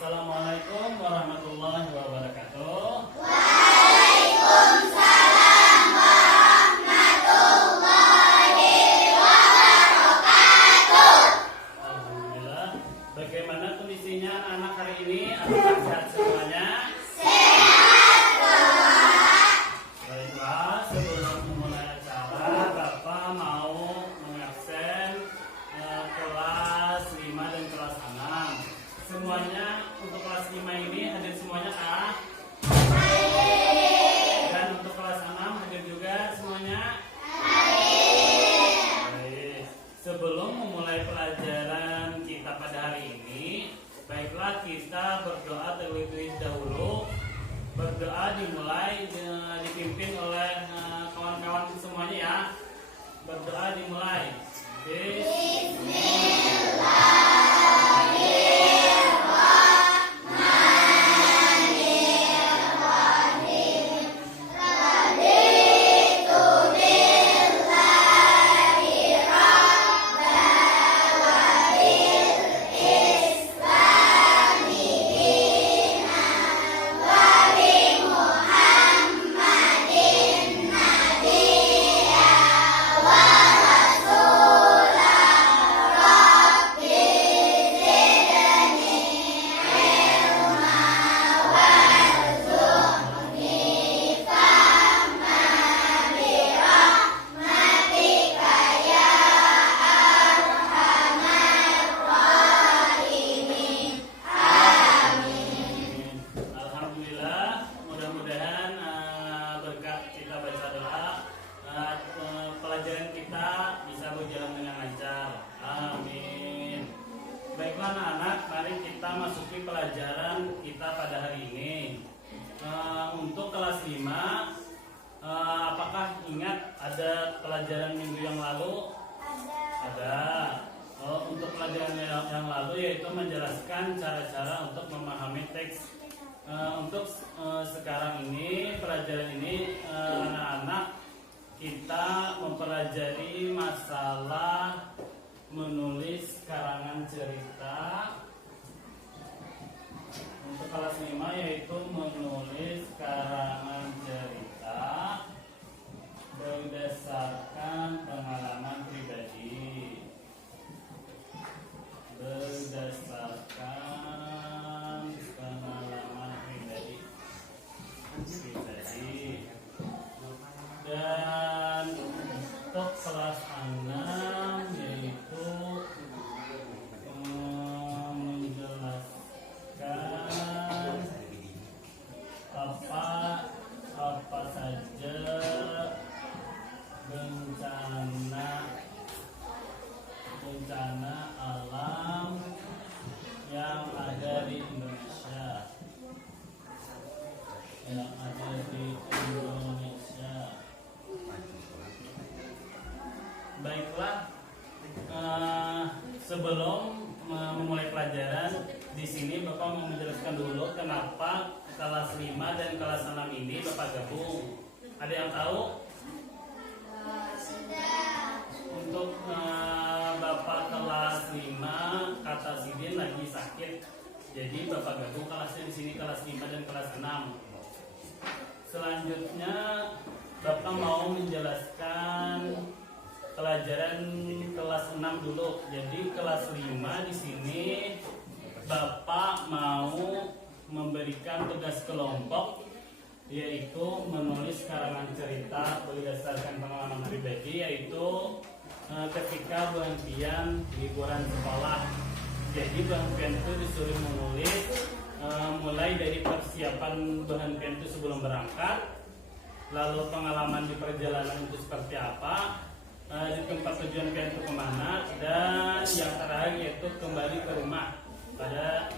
Assalamualaikum warahmatullahi wabarakatuh. Waalaikumsalam warahmatullahi wabarakatuh. Alhamdulillah. Bagaimana kondisinya anak hari ini? Apakah sehat semuanya? Sehat, Pak. Baiklah, sebelum memulai acara, Bapak mau mengabsen kelas 5 dan kelas 6. Semuanya untuk kelas 5 ini hadir semuanya kah? Hadir. Dan untuk kelas 6 hadir juga semuanya? Hadir. Baik. Sebelum memulai pelajaran kita pada hari ini, baiklah kita berdoa terlebih dahulu. Berdoa dimulai dipimpin oleh kawan-kawan semuanya ya. Berdoa dimulai. Alhamdulillah, mudah-mudahan berkat kita baca doa pelajaran kita bisa berjalan dengan lancar. Amin. Baiklah anak-anak, mari kita masuki pelajaran kita pada hari ini. Untuk kelas 5, apakah ingat ada pelajaran minggu yang lalu? Ada. Untuk pelajaran yang lalu yaitu menjelaskan cara-cara untuk memahami teks. Untuk sekarang ini, pelajaran ini anak-anak kita mempelajari masalah menulis karangan cerita. Untuk kelas 5 yaitu menulis karangan cerita berdasarkan pengalaman pribadi. Berdasarkan pengalaman pribadi. Dan untuk kelas 6 yaitu menjelaskan apa saja bencana alam yang ada di Indonesia. Baiklah, sebelum memulai pelajaran di sini Bapak mau menjelaskan dulu kenapa kelas 5 dan kelas 6 ini Bapak gabung. Ada yang tahu? Sudah. Untuk Bapak kelas 5, kata Sidin lagi sakit. Jadi Bapak gabung kelasnya di sini kelas 5 dan kelas 6. Selanjutnya Bapak mau menjelaskan pelajaran kelas 6 dulu. Jadi kelas 5 di sini Bapak mau memberikan tugas kelompok yaitu menulis karangan cerita berdasarkan pengalaman pribadi, yaitu ketika berhentian liburan sekolah. Jadi berhentian itu disuruh menulis mulai dari persiapan berhentian itu sebelum berangkat, lalu pengalaman di perjalanan itu seperti apa, di tempat tujuan kalian itu kemana, dan yang terakhir yaitu kembali ke rumah pada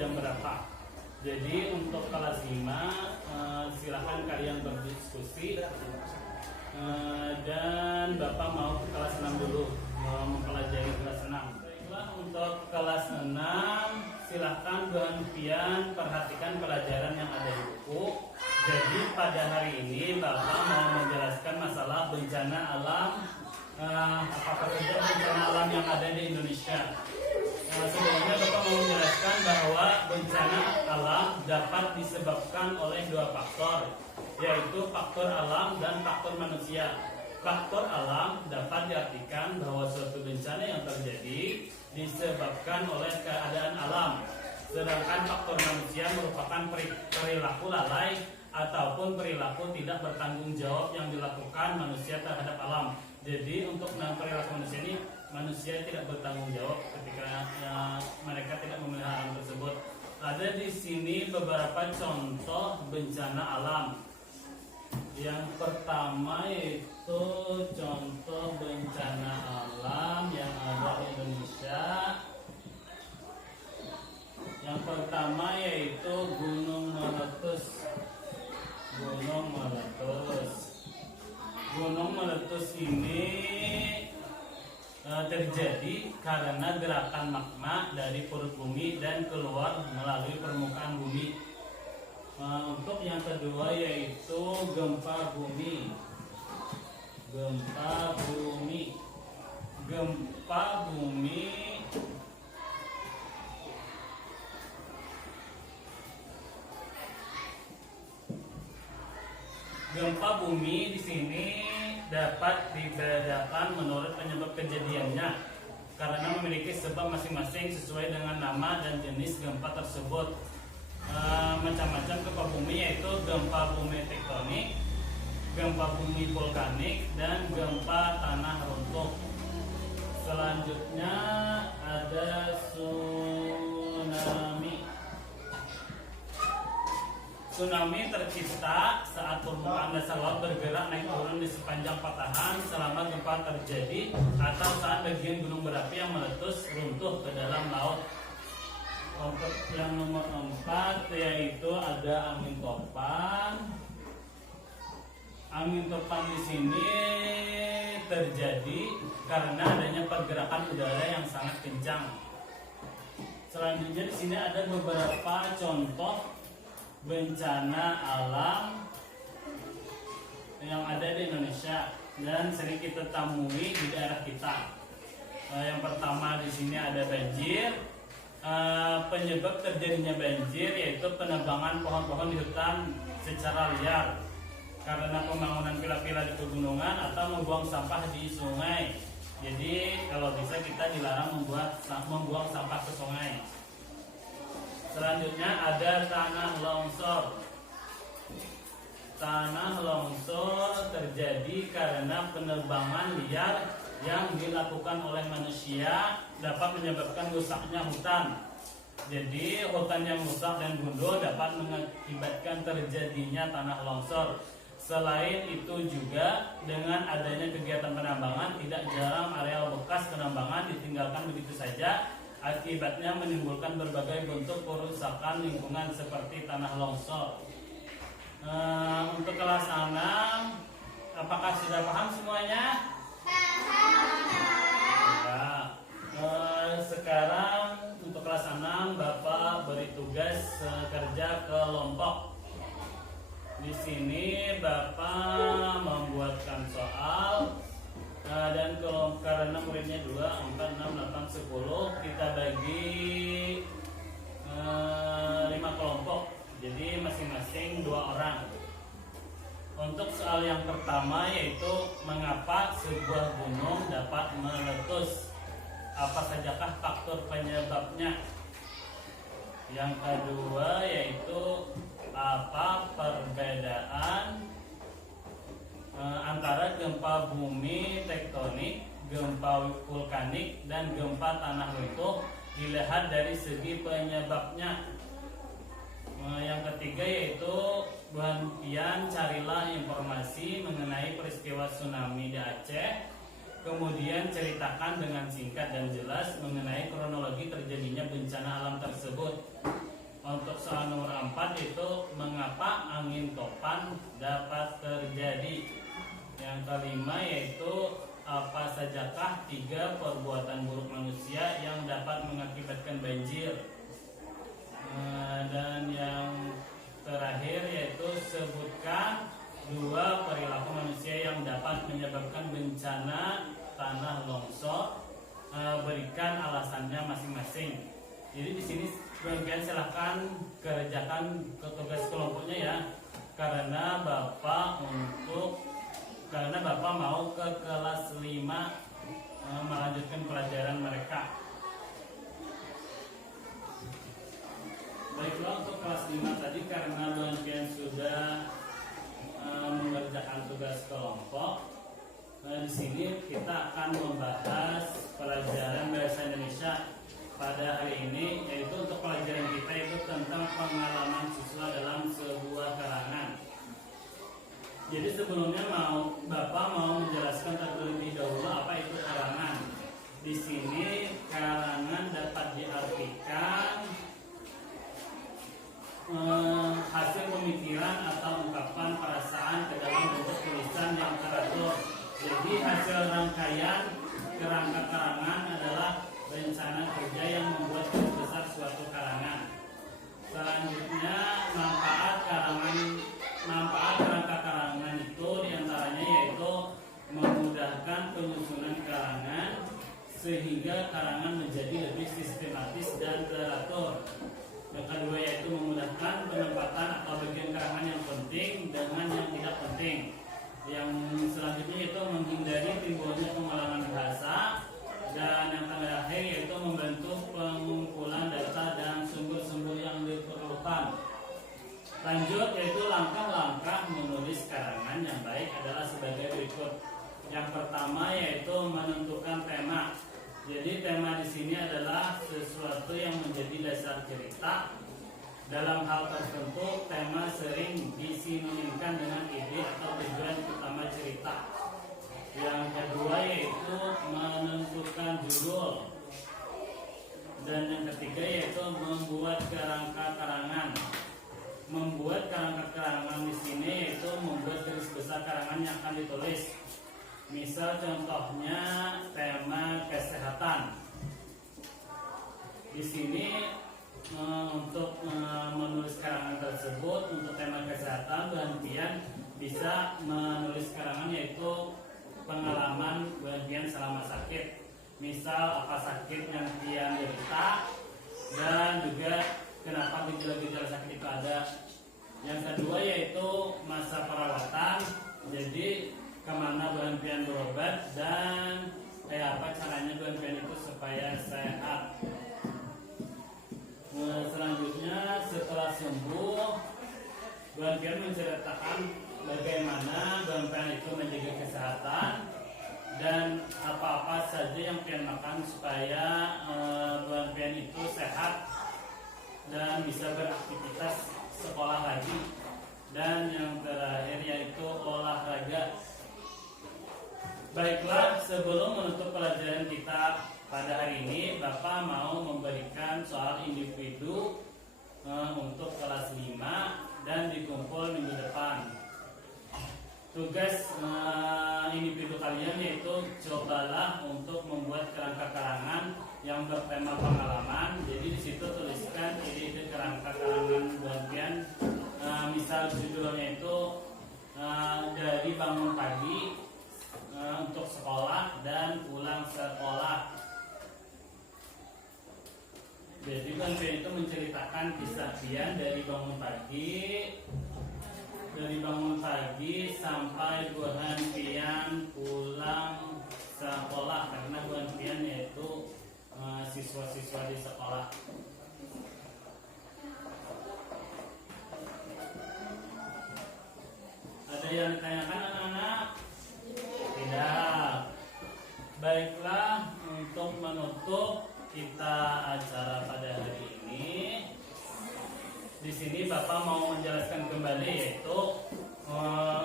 jam berapa. Jadi untuk kelas 5 silahkan kalian berdiskusi, dan Bapak mau ke kelas 6 dulu, mau mempelajari kelas 6. Baiklah, untuk kelas 6 silahkan berhentian perhatikan pelajaran yang ada di buku. Jadi pada hari ini Bapak mau menjelaskan masalah bencana alam, apa saja bencana alam yang ada di Indonesia. Sebelumnya Bapak mau menjelaskan bahwa bencana dapat disebabkan oleh dua faktor, yaitu faktor alam dan faktor manusia. Faktor alam dapat diartikan bahwa suatu bencana yang terjadi disebabkan oleh keadaan alam, sedangkan faktor manusia merupakan perilaku lalai ataupun perilaku tidak bertanggung jawab yang dilakukan manusia terhadap alam. Jadi untuk perilaku manusia ini, manusia tidak bertanggung jawab ketika mereka tidak memelihara alam tersebut. Ada di sini beberapa contoh bencana alam. Yang pertama yaitu contoh bencana alam yang ada di Indonesia. Yang pertama yaitu gunung meletus. Gunung meletus ini terjadi karena gerakan magma dari perut bumi dan keluar melalui permukaan bumi. Untuk yang kedua yaitu gempa bumi. Gempa bumi Gempa bumi di sini dapat dibedakan menurut penyebab kejadiannya karena memiliki sebab masing-masing sesuai dengan nama dan jenis gempa tersebut. Macam-macam gempa bumi yaitu gempa bumi tektonik, gempa bumi vulkanik, dan gempa tanah runtuh. Selanjutnya ada tsunami. Tsunami tercipta saat permukaan dasar laut bergerak naik turun di sepanjang patahan selama gempa terjadi atau saat bagian gunung berapi yang meletus runtuh ke dalam laut. Untuk yang nomor 4 yaitu ada angin topan. Angin topan di sini terjadi karena adanya pergerakan udara yang sangat kencang. Selanjutnya di sini ada beberapa contoh bencana alam yang ada di Indonesia dan sering kita temui di daerah kita. Yang pertama di sini ada banjir. Penyebab terjadinya banjir yaitu penebangan pohon-pohon di hutan secara liar karena pembangunan villa-villa di pegunungan atau membuang sampah di sungai. Jadi kalau bisa kita dilarang membuang sampah ke sungai. Selanjutnya ada tanah longsor. Tanah longsor terjadi karena penebangan liar yang dilakukan oleh manusia dapat menyebabkan rusaknya hutan. Jadi hutan yang rusak dan gundul dapat mengakibatkan terjadinya tanah longsor. Selain itu juga dengan adanya kegiatan penambangan, tidak jarang areal bekas penambangan ditinggalkan begitu saja. Akibatnya menimbulkan berbagai bentuk kerusakan lingkungan seperti tanah longsor. Untuk kelas 6, apakah sudah paham semuanya? Sekarang untuk kelas 6 Bapak beri tugas kerja ke Lombok. Di sini Bapak membuatkan soal dan karena muridnya 2, 4, 6, 8, 10 kita bagi 5 kelompok. Jadi masing-masing 2 orang. Untuk soal yang pertama yaitu mengapa sebuah gunung dapat meletus? Apa sajakah faktor penyebabnya? Yang kedua yaitu apa perbedaan antara gempa bumi tektonik, gempa vulkanik, dan gempa tanah runtuh dilihat dari segi penyebabnya. Yang ketiga yaitu Bu Hanpian, carilah informasi mengenai peristiwa tsunami di Aceh. Kemudian ceritakan dengan singkat dan jelas mengenai kronologi terjadinya bencana alam tersebut. Untuk soal nomor 4 yaitu mengapa angin topan dapat terjadi. Yang kelima yaitu apa sajakah 3 perbuatan buruk manusia yang dapat mengakibatkan banjir. Dan yang terakhir yaitu sebutkan 2 perilaku manusia yang dapat menyebabkan bencana tanah longsor. Berikan alasannya masing-masing. Jadi di sini Bagian silahkan kerjakan tugas kelompoknya ya, karena Bapak mau ke kelas 5 melanjutkan pelajaran mereka. Baiklah, untuk kelas 5 tadi karena bagian sudah mengerjakan tugas kelompok. Di sini kita akan membahas pelajaran bahasa Indonesia pada hari ini, yaitu untuk pelajaran kita itu tentang pengalaman siswa dalam sebuah karangan. Jadi sebelumnya Bapak mau menjelaskan terlebih dahulu apa itu karangan. Di sini karangan dapat diartikan hasil pemikiran atau ungkapan perasaan ke dalam bentuk tulisan yang teratur. Jadi hasil rangkaian kerangka karangan adalah rencana kerja yang membuat garis besar suatu karangan. Selanjutnya manfaat kerangka karangan itu diantaranya yaitu memudahkan penyusunan karangan sehingga karangan menjadi lebih sistematis dan teratur. Yang kedua yaitu memudahkan penempatan atau bagian karangan yang penting dengan yang tidak penting. Yang selanjutnya itu menghindari timbulnya pengulangan bahasa, dan yang terakhir yaitu membantu pengumpulan data dan sumber-sumber yang diperlukan. Lanjut yaitu langkah-langkah menulis karangan yang baik adalah sebagai berikut. Yang pertama yaitu menentukan tema. Jadi tema di sini adalah sesuatu yang menjadi dasar cerita. Dalam hal tertentu, tema sering disinonimkan dengan ide atau tujuan utama cerita. Yang kedua yaitu menentukan judul. Dan yang ketiga yaitu membuat kerangka karangan. Membuat kerangka karangan di sini yaitu membuat garis besar karangan yang akan ditulis. Misal contohnya tema kesehatan. Di sini untuk menulis karangan tersebut untuk tema kesehatan, bagian bisa menulis karangan yaitu pengalaman bagian selama sakit. Misal apa sakit yang dia derita dan juga kenapa gejala-gejala sakit itu ada. Yang kedua yaitu masa perawatan. Jadi kemana bulan pian berobat dan apa caranya bulan pian itu supaya sehat. Selanjutnya setelah sembuh, bulan pian menceritakan bagaimana bulan pian itu menjaga kesehatan dan apa-apa saja yang pian makan supaya bulan pian itu sehat dan bisa beraktivitas sekolah lagi. Dan yang terakhir yaitu olahraga. Baiklah, sebelum menutup pelajaran kita pada hari ini, Bapak mau memberikan soal individu untuk kelas 5 dan dikumpul minggu depan. Tugas individu kalian yaitu cobalah untuk membuat kerangka karangan yang bertema pengalaman. Jadi di situ tuliskan ide-ide kerangka karangan bagian. Misal judulnya itu dari bangun pagi untuk sekolah dan pulang sekolah. Jadi bagian itu menceritakan kisah pian dari bangun pagi sampai buhan pian pulang sekolah, karena buhan pian yaitu siswa-siswa di sekolah. Ada yang ditanyakan anak-anak? Tidak. Baiklah, untuk menutup kita acara pada hari ini, di sini Bapak mau menjelaskan kembali yaitu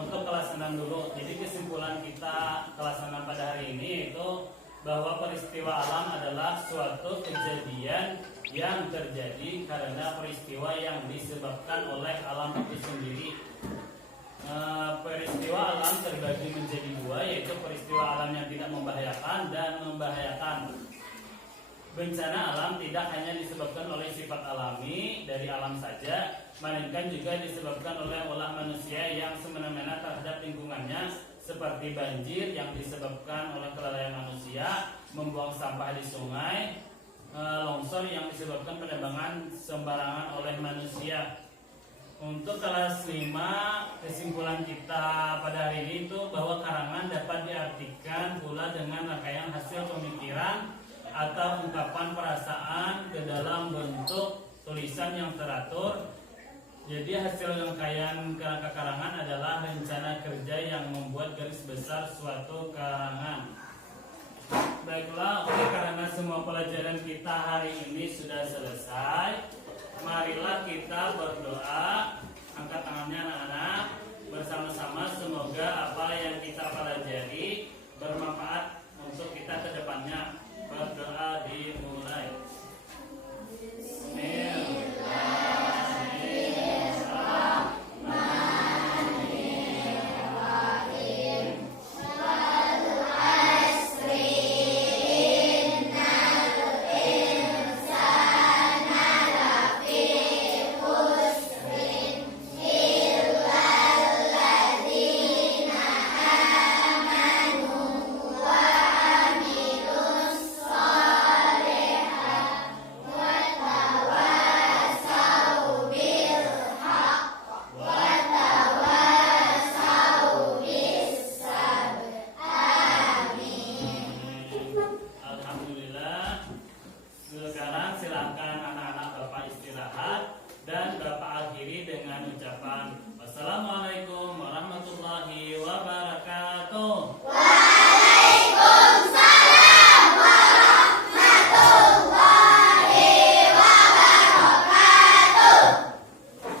untuk kelas 6 dulu. Jadi kesimpulan kita kelas 6 pada hari ini yaitu bahwa peristiwa alam adalah suatu kejadian yang terjadi karena peristiwa yang disebabkan oleh alam itu sendiri. Peristiwa alam terbagi menjadi dua, yaitu peristiwa alam yang tidak membahayakan dan membahayakan. Bencana alam tidak hanya disebabkan oleh sifat alami dari alam saja, melainkan juga disebabkan oleh ulah manusia yang semena-mena terhadap lingkungannya, seperti banjir yang disebabkan oleh kelalaian manusia, membuang sampah di sungai, longsor yang disebabkan penebangan sembarangan oleh manusia. Untuk kelas 5, kesimpulan kita pada hari ini itu bahwa karangan dapat diartikan pula dengan rangkaian hasil pemikiran atau ungkapan perasaan ke dalam bentuk tulisan yang teratur. Jadi hasil rangkaian kerangka karangan adalah rencana kerja yang membuat garis besar suatu karangan. Baiklah, karena semua pelajaran kita hari ini sudah selesai, marilah kita berdoa. Angkat tangannya anak-anak. Bersama-sama semoga apa yang kita pelajari bermanfaat untuk kita ke depannya.